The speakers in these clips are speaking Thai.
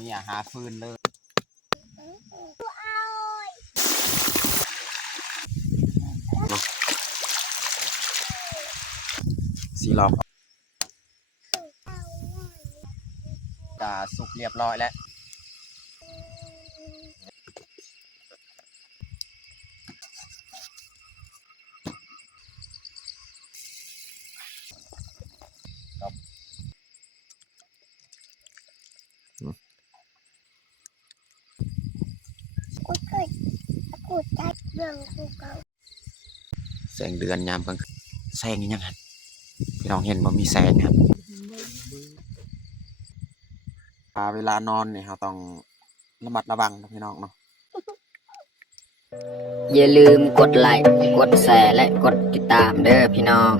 นี่หาฟืนเลยสีหลอกจะสุกเรียบร้อยแล้วแสงเดือนยามกลางคืนแสงยังไงพี่น้องเห็นว่ามีแสงครับเวลานอนเนี่ยเราต้องระมัดระวังนะพี่น้องเนาะอย่าลืมกดไลค์กดแชร์และกดติดตามเด้อพี่น้อง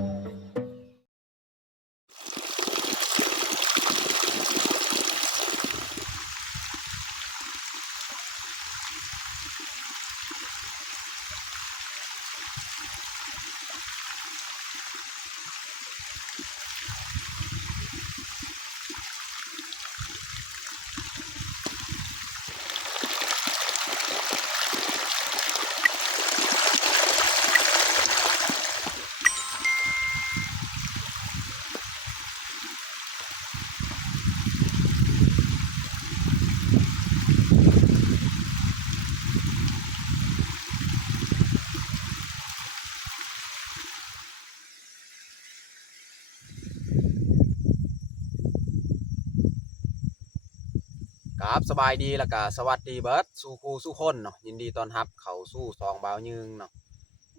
ครับสบายดีแล้วก็สวัสดีเบิร์ดสู่คู่สู่คนเนาะยินดีต้อนรับเข้าสู่ซองบ่าวยืงเนาะ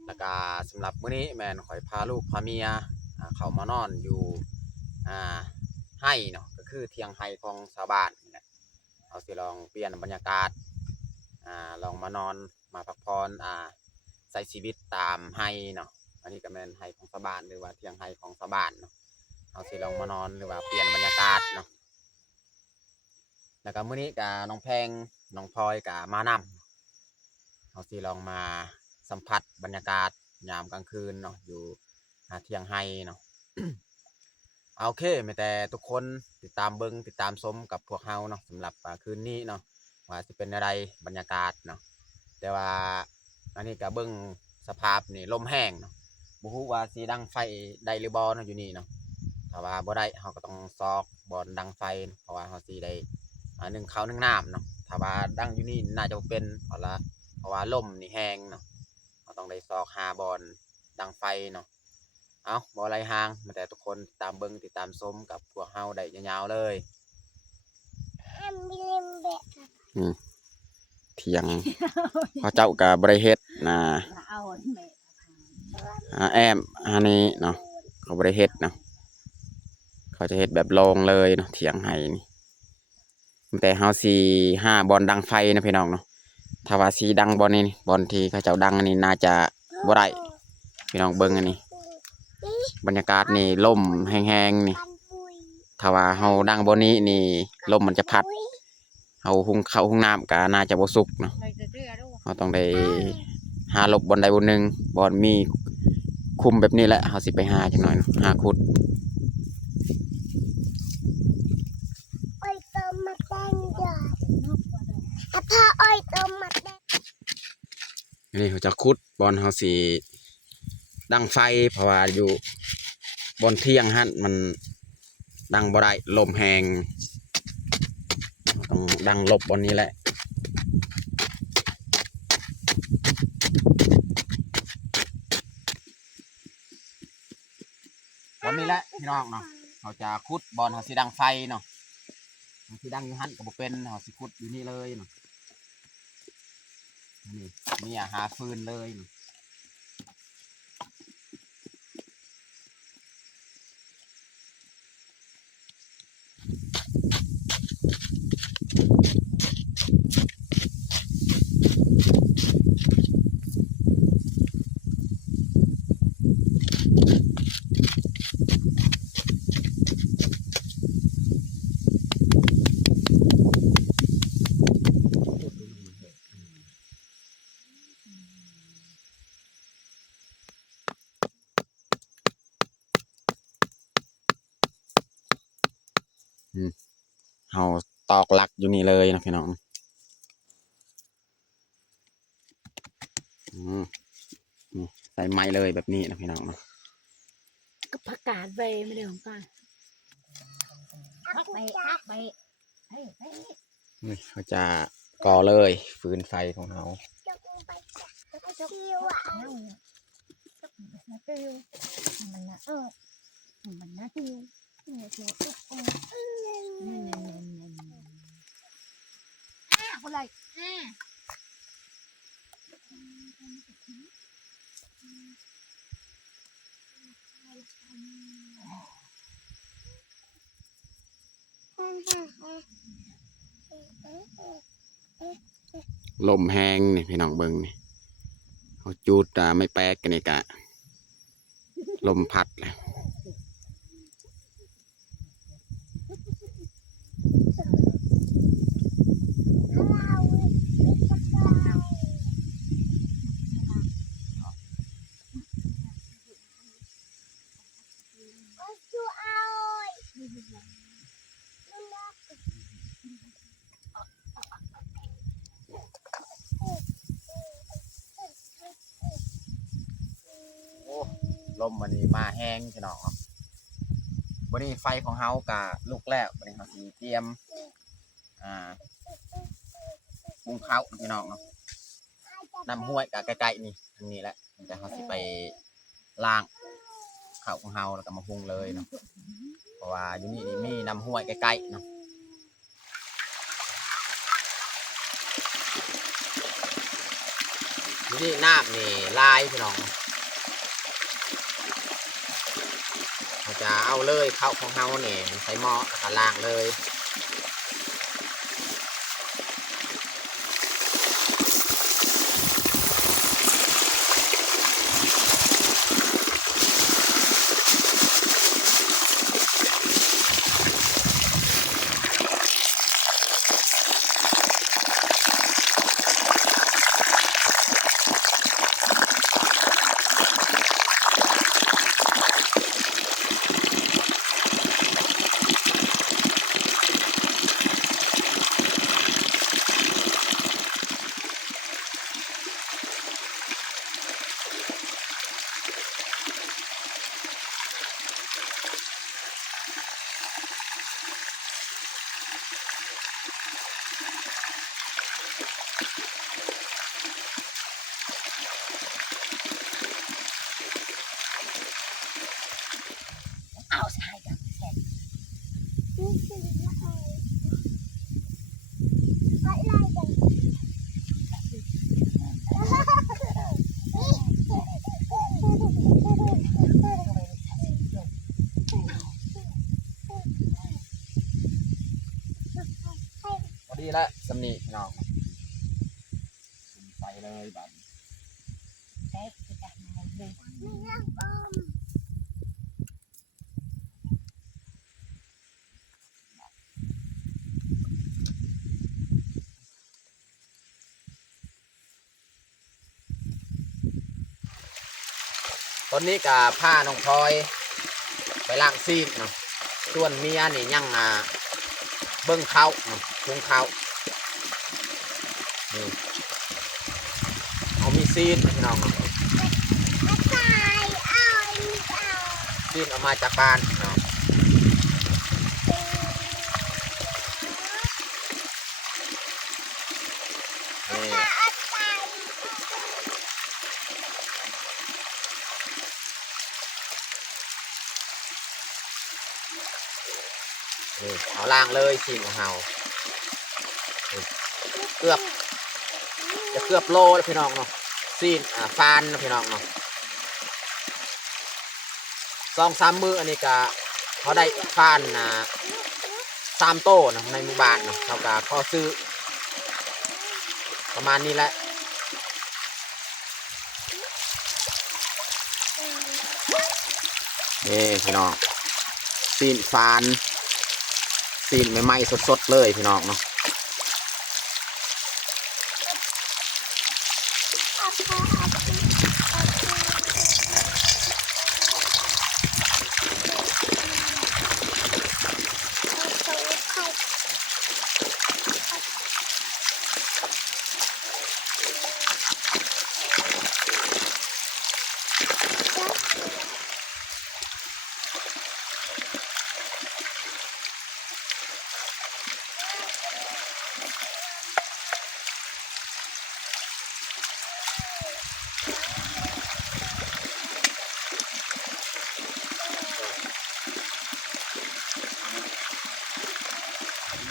แล้วก็สำหรับมื้อนี้แม่นข่อยพาลูกพาเมียเข้ามานอนอยู่ให้เนาะก็คือเทียงไห้ของชาวบ้านนี่แหละเอาสิลองเปลี่ยนบรรยากาศลองมานอนมาพักผ่อนใช้ชีวิตตามให้เนาะอันนี้ก็แม่นไห้ของชาวบ้านหรือว่าเทียงไห้ของชาวบ้านเนาะเอาสิลองมานอนหรือว่าเปลี่ยนบรรยากาศเนาะแล้วก็มื้อนี้กับน้องแพงน้องพลอยกับมานำเอาสิลองมาสัมผัสบรรยากาศยามกลางคืนเนาะอยู่เที่ยงไห้เนาะ โอเคไม่แต่ทุกคนติดตามเบิ้งติดตามชมกับพวกเฮาเนาะสำหรับคืนนี้เนาะว่าจะเป็นอะไรบรรยากาศเนาะแต่ว่าอันนี้ก็เบิ้งสภาพนี่ลมแห้งเนาะบ่ฮู้ว่าสิดังไฟได้หรือบ่เนาะอยู่นี่เนาะถ้าว่าบ่ได้เฮาก็ต้องซอกบอนดังไฟเพราะว่าเฮาสิได้นึ่งข้าวนึ่งน้ำเนาะถ้าว่าดังอยู่นี่น่าจะเป็นเพราะว่าลมนี่แห้งเนาะเราต้องได้ซอกหาบอนดังไฟเนาะเอาบ่ไรห่างมาแต่ทุกคนตามเบิ้งติดตามชมกับพวกเฮาได้ยาวๆเลยเถียงพระเจ้ากับบริเฮ็ดนะแอมอันนี้เนาะเขาบริเฮ็ดเนาะเขาจะเฮ็ดแบบลงเลยเนาะเถียงไห้นี่แต่เฮาสีบอลดังไฟนะพี่น้องเนาะถ้าว่าสีดังบอลนี่บอลที่เขาเจ้าดังอันนี้น่าจะบ่ได้พี่น้องเบิ้งอันนี้บรรยากาศนี่ลมแห้งๆนี่ถ้าว่าเฮาดังบนนี้นี่ลมมันจะพัดเฮาหุงข้าวหุงน้ำก็น่าจะบ่สุกเนาะเฮาต้องได้หาหลบบนใดบนหนึ่งบอลมีคุมแบบนี้แหละเฮาสิไปหาจังหน่อยเนาะหาขุดนี่เขาจะขุดบอลเฮาสิดังไฟเพราะว่าอยู่บนเที่ยงฮั่นมันดังบ่ได้ลมแหงต้องดังลบบนนี้แหละบนนี้แหละพี่น้องเนาะเขาจะขุดบอลเขาสิดังไฟเนาะเขาสิดังอยู่ฮั่นก็บ่เป็นเขาสิขุดอยู่นี่เลยเนาะนี่หาฟืนเลยเนาะเฮา ตอกหลักอยู่นี่เลยนะพี่น้องนี่ใส่ไม้เลยแบบนี้นะพี่น้องเนาะ ก็ประกาศไปไม่ได้ของกันทักไปนี่เขาจะก่อเลยฟืนไฟของเขาลมแห้งนี่พี่น้องเบิ้งนี่เขาจูดไม่แป๊กกันนี่กะลมพัดเลยลมวันนี้มาแห้งพี่น้องวันนี้ไฟของเฮากะลุกแล้ววันนี้เขาสีเตรียมปรุงข้าวพี่น้องเนาะน้ำห้วยกะใกล้ๆนี่ทางนี้แหละแต่เขาสิไปล้างข้าวของเฮาแล้วก็มาปรุงเลยเนาะเพราะว่าอยู่นี่มีน้ำห้วยใกล้ๆเนาะอยู่นี่น้ำนี่ลายพี่น้องเราจะเอาเลยข้าวของเฮาเนี่ยใส่หม้อแล้วก็ล้างเลยดีแล้วสำนีพี่น้องใส่เลยบัดตอนนี้กับผ้าน้องพลอยไปล้างซีดเนาะส่วนเมียนี่ยังเบิ้งเขาเนาะพุงเขานี่เอามีซีดพี่น้องเนาะซีดออกมาจากบ้านเนาะนี่เอาล่างเลยซีดของเราเกือบจะเกือบโลแล้วพี่น้องเนาะซีดฟานนะพี่น้องเนาะ2-3 มื้ออันนี้ก็เขาได้ฟาน3 โต้นะในหมู่บ้านเนาะเขาก็ขอซื้อประมาณนี้แหละนี่พี่น้องซีนฟานซีนใหม่ๆสดๆเลยพี่น้องเนาะ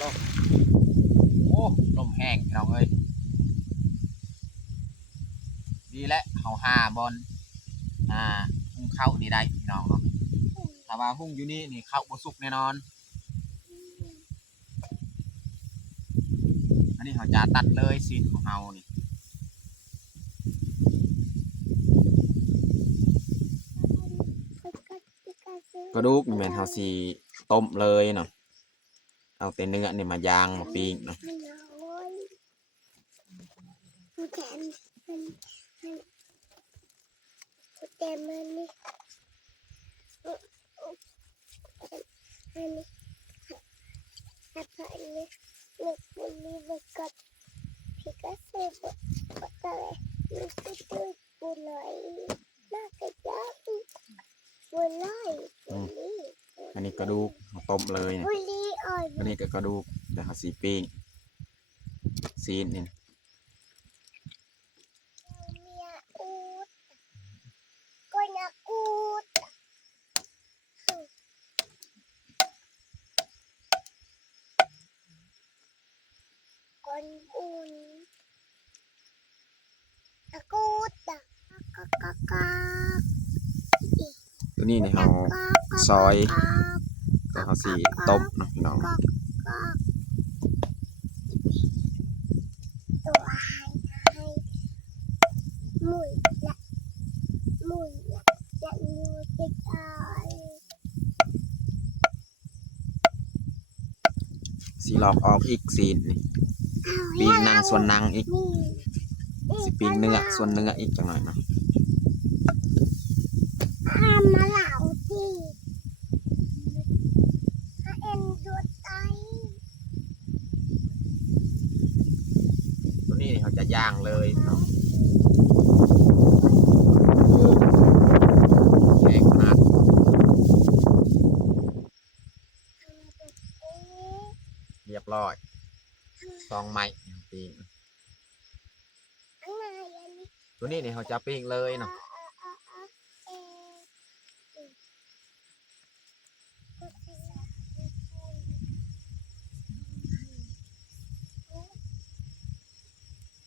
บ่โอ้ลมแห้งพี่น้องเอ้ยดีแล้วเฮาหาบอลหุงข้าวนี่ได้พี่น้องเนาะถ้าว่าหุงอยู่นี่ข้าวบ่สุกแน่นอนอันนี้เขาจะตัดเลยซีนของเฮานี่กระดูกนี่แม่นเฮาสิต้มเลยเนาะเอาแต่เนื้อนี่มาย่างมาปิ้งเนาะอันนี้กระดูกต้มเลยเนี่ยอันนี้ก็กระดูกแต่เขาสีปิ้งซีนนี่ตัวนี้นี่เขาซอยแต่เขาสีต้มเนาะพี่น้องสีหลอกออกอีกซีนนี่ปิ้งนางส่วนนางอีกสิปิ้งเนื้อส่วนเนื้ออีกจังหน่อยเนาะตัวนี้เขาจะย่างเลยเนาะแข็งขนาดเรียบร้อยซองไม้ปิ้งตัวนี้เขาจะปิ้งเลยเนาะ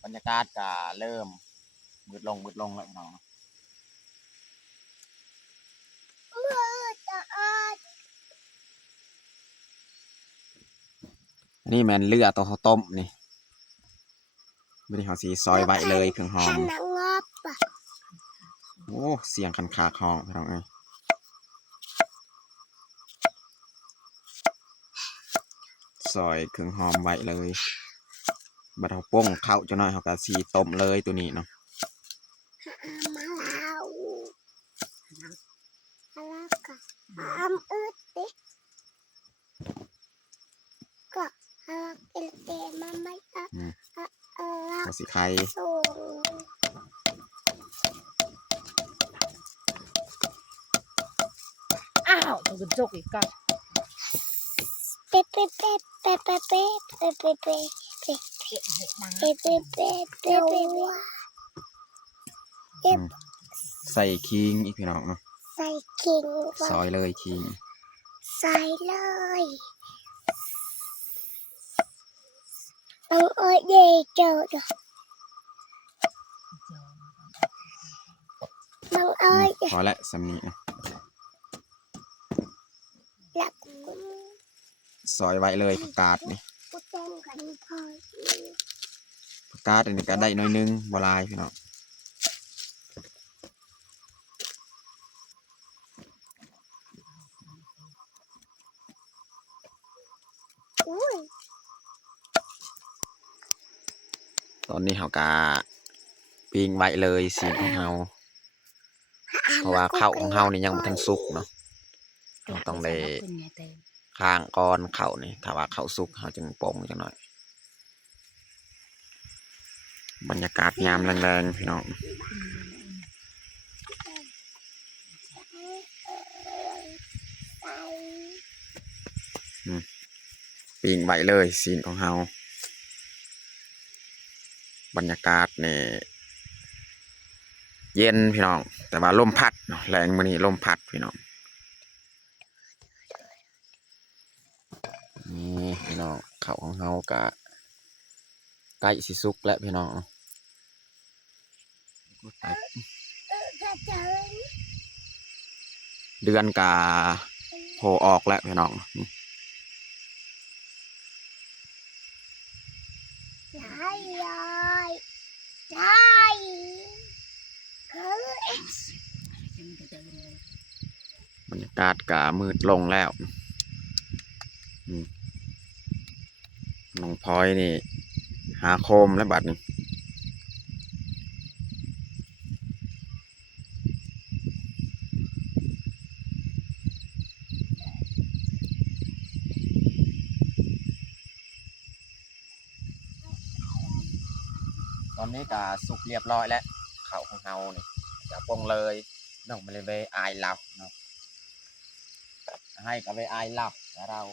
บรรยากาศก็เริ่มมืดลงแล้วพี่น้องนี่แมนเลือดตัวเขาต้มนี่ไม่ได้เขาสีซอยไว้เลยเครื่องหอมโอ้เสียงคันขาคองพี่น้องเอ้ยซอยเครื่องหอมไว้เลยบัดเขาป้งเข้าจะน้อยเขาก็สีต้มเลยตัวนี้เนาะเขาสีไข่อ้าวมันกระจกอีกกับใส่คิงอีกพี่น้องเนาะซอยเลยคิงพอละสำนีนะซอยไว้เลยผักกาดนี่ผักกาดอันนี้ก็ได้น้อยนึงบลายพี่น้องตอนนี้เขากาปิ้งไว้เลยสีของเฮาเพราะว่าข้าวของเฮานี่ยังบ่ทันสุกเนาะเราต้องได้ข้างก้อนข้าวนี่ถ้าว่าข้าวสุกเฮาจึงปรุงจังหน่อยบรรยากาศยามแรงๆพี่น้องปิ้งไว้เลยสีของเฮาบรรยากาศนี่เย็นพี่น้องแต่ว่าลมพัดเนาะแรงมื้อนี้ลมพัดพี่น้องนี่พี่น้องข ข้าวของเฮากะใกล้สิสุกแล้วพี่น้องเดือนกะโผล่ออกแล้วพี่น้องบรรยากาศกะมืดลงแล้วน้องพลอยนี่หาโคมแล้วบัดนี้ตอนนี้กะสุกเรียบร้อยแล้วข้าวของเฮานี่จะปรุงเลยน้องมาเลยไปอายเราเนาะให้กับไปอายเราแล้วเรา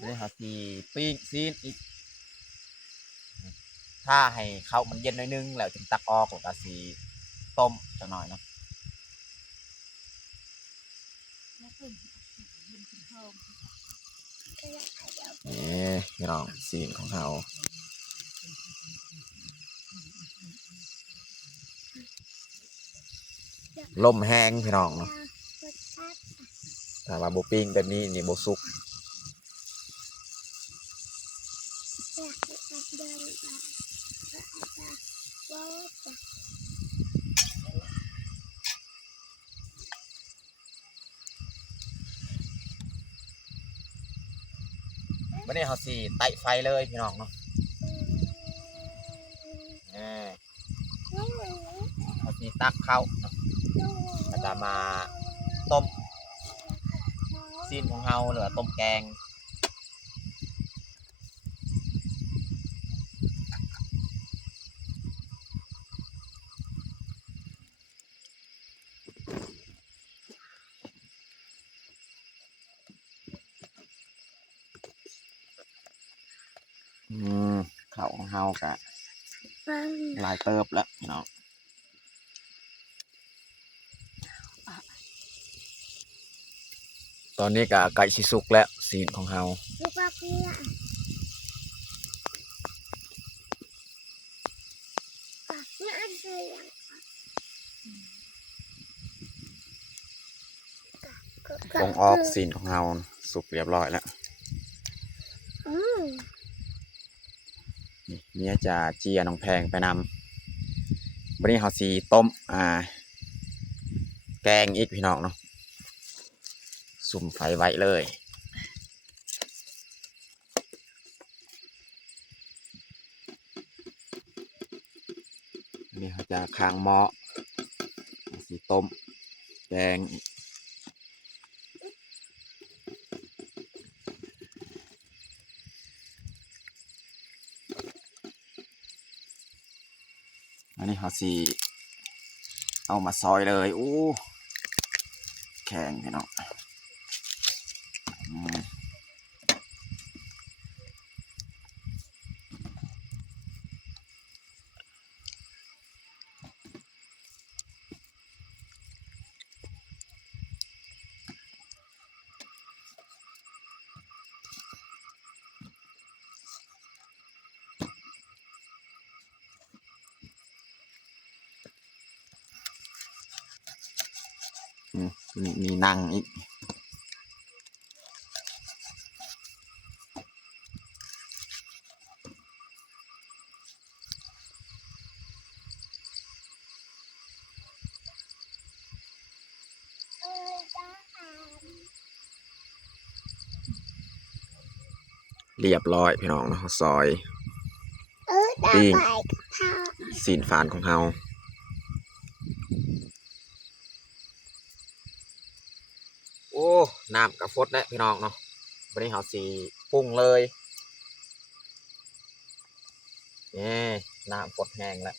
เลยหาทีปิ้งซีนอีกถ้าให้ข้าวมันเย็นหน่อยนึงแล้วถึงตักออกก็สีต้มจะหน่อยเนาะนี่พี่น้องซีนของเราล่มแห้งพี่น้องเนาะแต่ว่าบุปิ้งแบบนี้นี่บุสุกวันนี้เขาสีไต่ไฟเลยพี่น้องเนาะเขาสีตักเข้าเนาะก็จะมาต้มซีนของเราหรือว่าต้มแกงข้าวของเรากะลายเติบแล้วพี่น้องตอนนี้กะไก่ชิสุกแล้วซีนของเราปรุงออกซีนของเราสุกเรียบร้อยแล้วนี่เมียจะเจียน้องแพงไปนำวันนี้เขาสีต้มแกงอีกพี่น้องเนาะสุ่มไฟไว้เลยนี่เขาจะค้างหม้อสีต้มแกงอันนี้เขาสีเอามาซอยเลยอู้แข็งพี่น้องมีนั่งอีกเรียบร้อยพี่น้องนะซอยปิ้งซีนฝานของเราโอ้น้ำกระฟดแล้วพี่น้องเนาะวันนี้เขาสีปรุงเลยนี่น้ำฟดแห้งแล้ว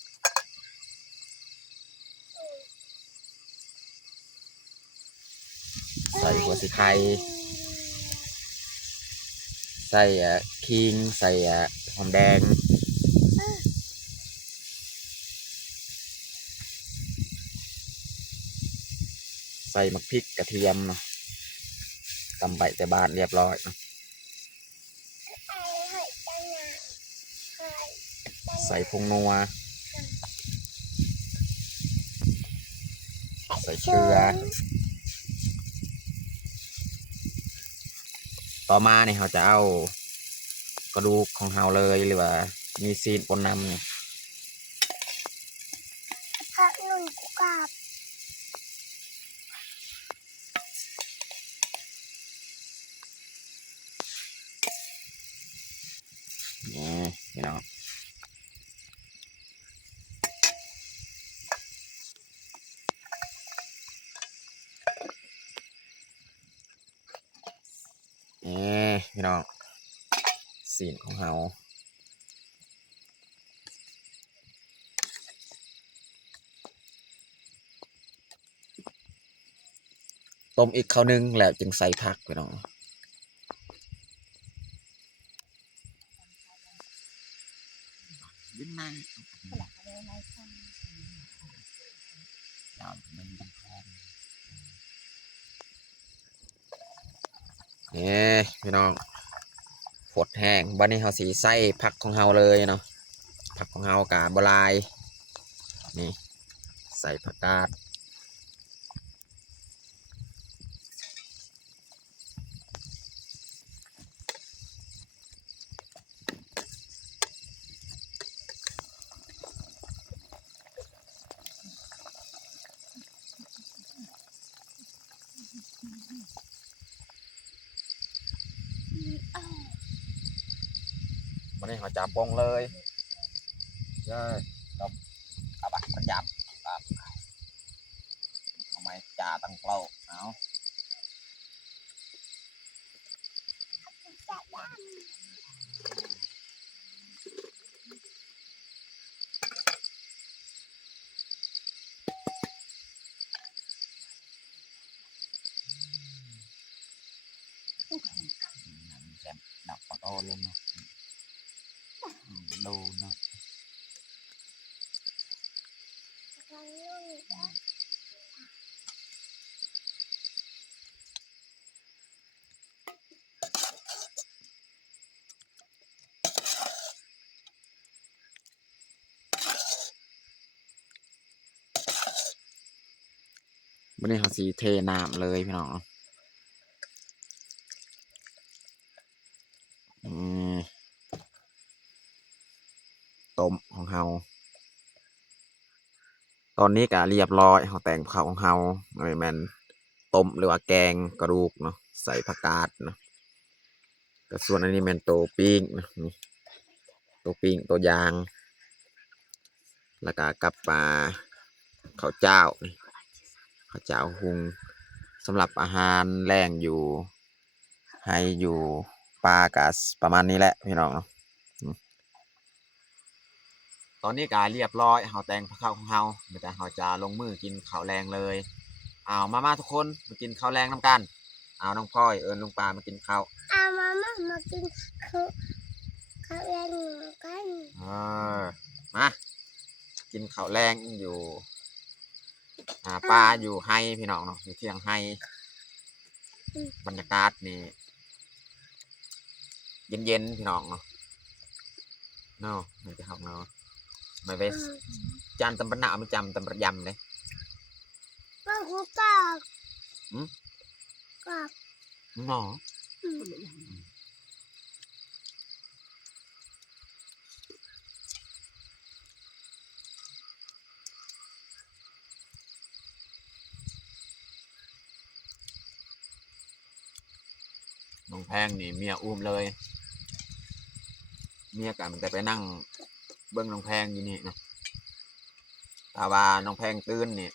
ใส่หัวสีไข่ใส่ขิงใส่หอมแดง ใส่มักพริกกระเทียมเนาะตำใบแต่บานเรียบร้อยเนาะใส่ผงนัวใส่เกลือต่อมาเนี่ยเราจะเอากระดูกของเราเลยหรือว่ามีซีนปนนำเนี่ยนี่พี่น้องนี่พี่น้องซีนของเราต้มอีกข้าวนึงแล้วจึงใส่ผักพี่น้องยิ้มมานี่พี่น้องฝดแห้งบัดนี้เราสีใส่ผักของเราเลยเนาะผักของเรากับบลายนี่ใส่ผักกาดบัดนี้เราจับปงเลยใช่ครับเอาบัตรประจำครับทำไมจ่าตั้งเป้าเอาแซมดับปะโต้เลยเนาะดูเนาะวันนี้เขาสีเทน้ำเลยพี่น้องต้มของเขาตอนนี้ก็เรียบร้อยเขาแต่งข้าวของเขาไม่แมนต้มหรือว่าแกงกระดูกเนาะใส่ผักกาดเนาะแต่ส่วนอันนี้แมนตัวปิ้งนะนี่ตัวปิ้งตัวยางแล้วก็กับปลาข้าวเจ้านี่ข้าวเจ้าหุงสำหรับอาหารแรงอยู่ให้อยู่ปลากาสประมาณนี้แหละพี่น้องเนาะตอนนี้ก็เรียบร้อยเฮาแต่งข้าวของเฮาเดี๋ยวเฮาจะลงมือกินข้าวแรงเลยเอามาทุกคนมากินข้าวแรงน้ำกันเอาน้องพ่อยเอิญลุงปลามากินข้าวมากินข้าวแรงกัน มากินข้าวแรงอยู่ปลาอยู่ให้พี่น้องเนาะอยู่เที่ยงให้บรรยากาศนี่เย็นๆพี่น้องเนาะเนาะมันจะhọcเนาะไม่ไปจานตำปะหนาวไม่จำตำปะยำเลยก็กูกากกาก เนาะน้องแพงนี่เมียอุ้มเลยเมียกันแต่ไปนั่งเบิ้งน้องแพงอยู่นี่นะแต่ว่าน้องแพงตื่นนี่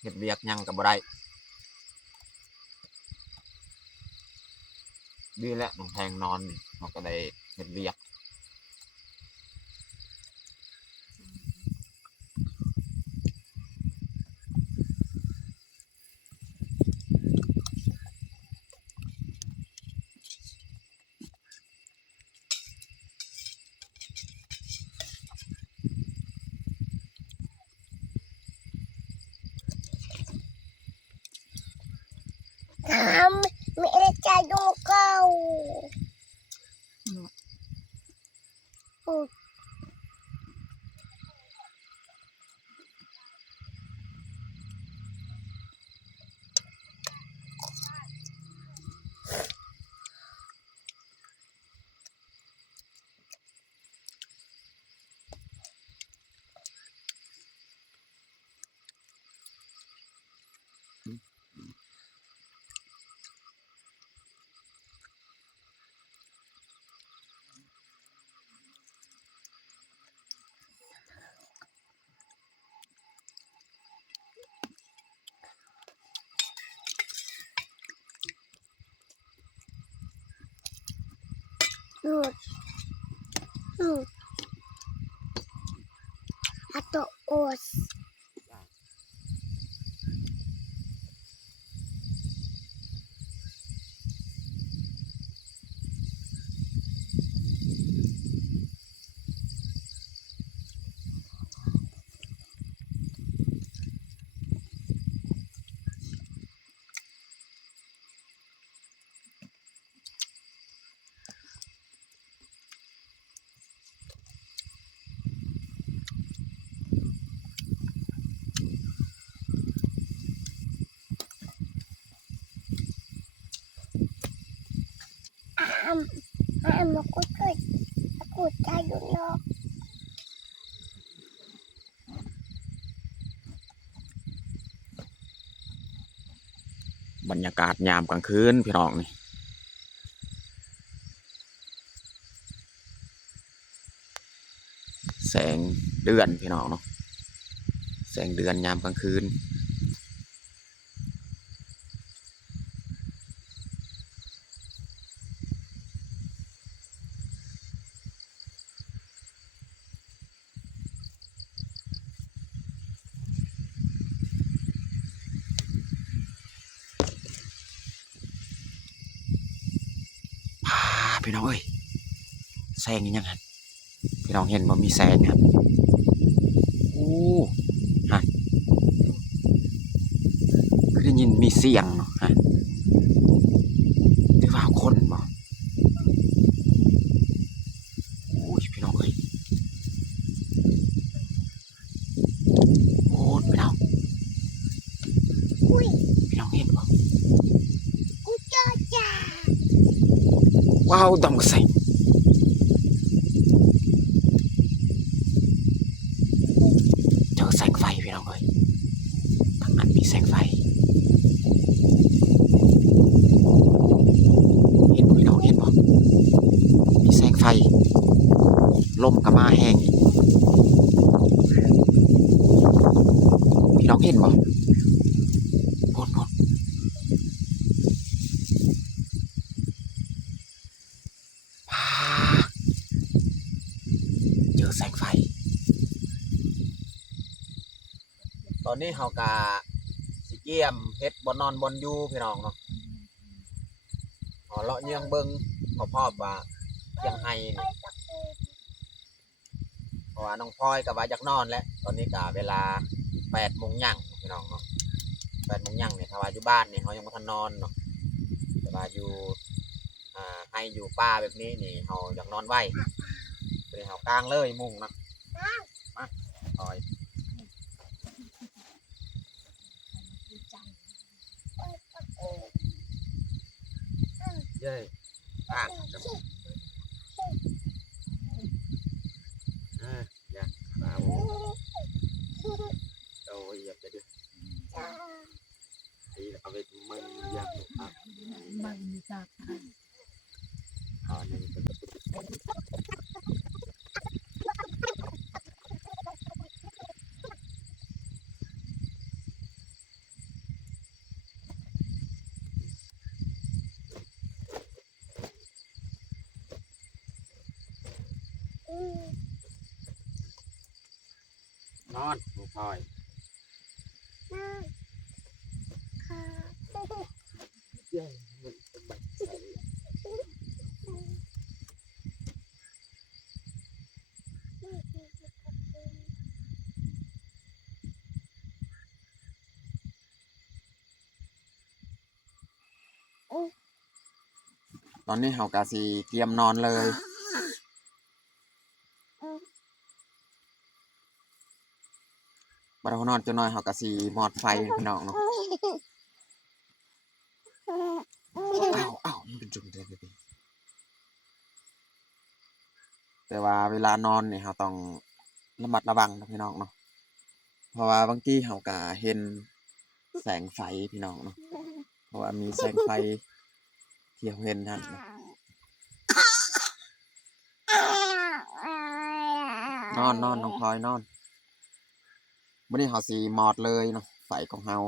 เฮ็ดเวียกยังกับบ่ได้ดีแล้วน้องแพงนอนนี่เราก็ได้เฮ็ดเวียก ไม่ได้ใจดวงเก่าatau os aku cari dulu บรรยากาศยามกลางคืนพี่น้องนี่แสงเดือนพี่น้องเนาะแสงเดือนยามกลางคืนพี่น้องเอ้ยแสงนี่ยังไงพี่น้องเห็นว่ามีแสงครับโอ้ฮะคือได้ยินมีเสียงเนาะฮะหรือว่าคนบ่โอ้ยพี่น้องเอ้ยโอ้ยพี่น้องพี่น้องเห็นบ่ ว้าวดำกระใสเจอแสงไฟพี่น้องเอ้ยทางนั้นมีแสงไฟเห็นบ่พี่น้องเห็นบ่มีแสงไฟลมก็มาแห้งพี่น้องเห็นบ่พ่นเจอแสงไฟตอนนี้เฮากะสิเกี่ยมเฮ็ดบ่นอนบ่นอยู่พี่น้องเนาะขอเลาะเยืองเบิ่งพ่อว่ายังไห้นี่เพราะว่าน้องพลอยก็ว่าอยากนอนแล้วตอนนี้ก็เวลา8 โมงยังพี่น้องเนาะ8 โมงยังนี่ถ้าว่าอยู่บ้านนี่เฮายังบ่ทันนอนเนาะแต่ว่าอยู่ให้อยู่ป่าแบบนี้นี่เฮาอยากนอนไว้ไปเฮากลางเลยมุงเนาะมาพลอยเย้อ่ะอย่าเอาโอ้ยอย่าไปดิเอาไปมันยังครับ มันจาก อ๋อนี่นอนลูกพลอยเย้มันเป็นแบบใส ตอนนี้เฮากะสิเตรียมนอนเลยบัดเรานอนจะน้อยเฮากะสิมอดไฟพี่น้องเนาะอ้าวมันเป็นจุ่มเด้อแต่ว่าเวลานอนนี่เฮาต้องระมัดระวังนะพี่น้องเนาะเพราะว่าบางทีเฮากะเห็นแสงไฟพี่น้องเนาะเพราะว่ามีแสงไฟที่เฮาเห็นนั่นเนาะนอนน้องพลอยนอนวันนี้เฮาสิมอดเลยเนาะไฟของเฮา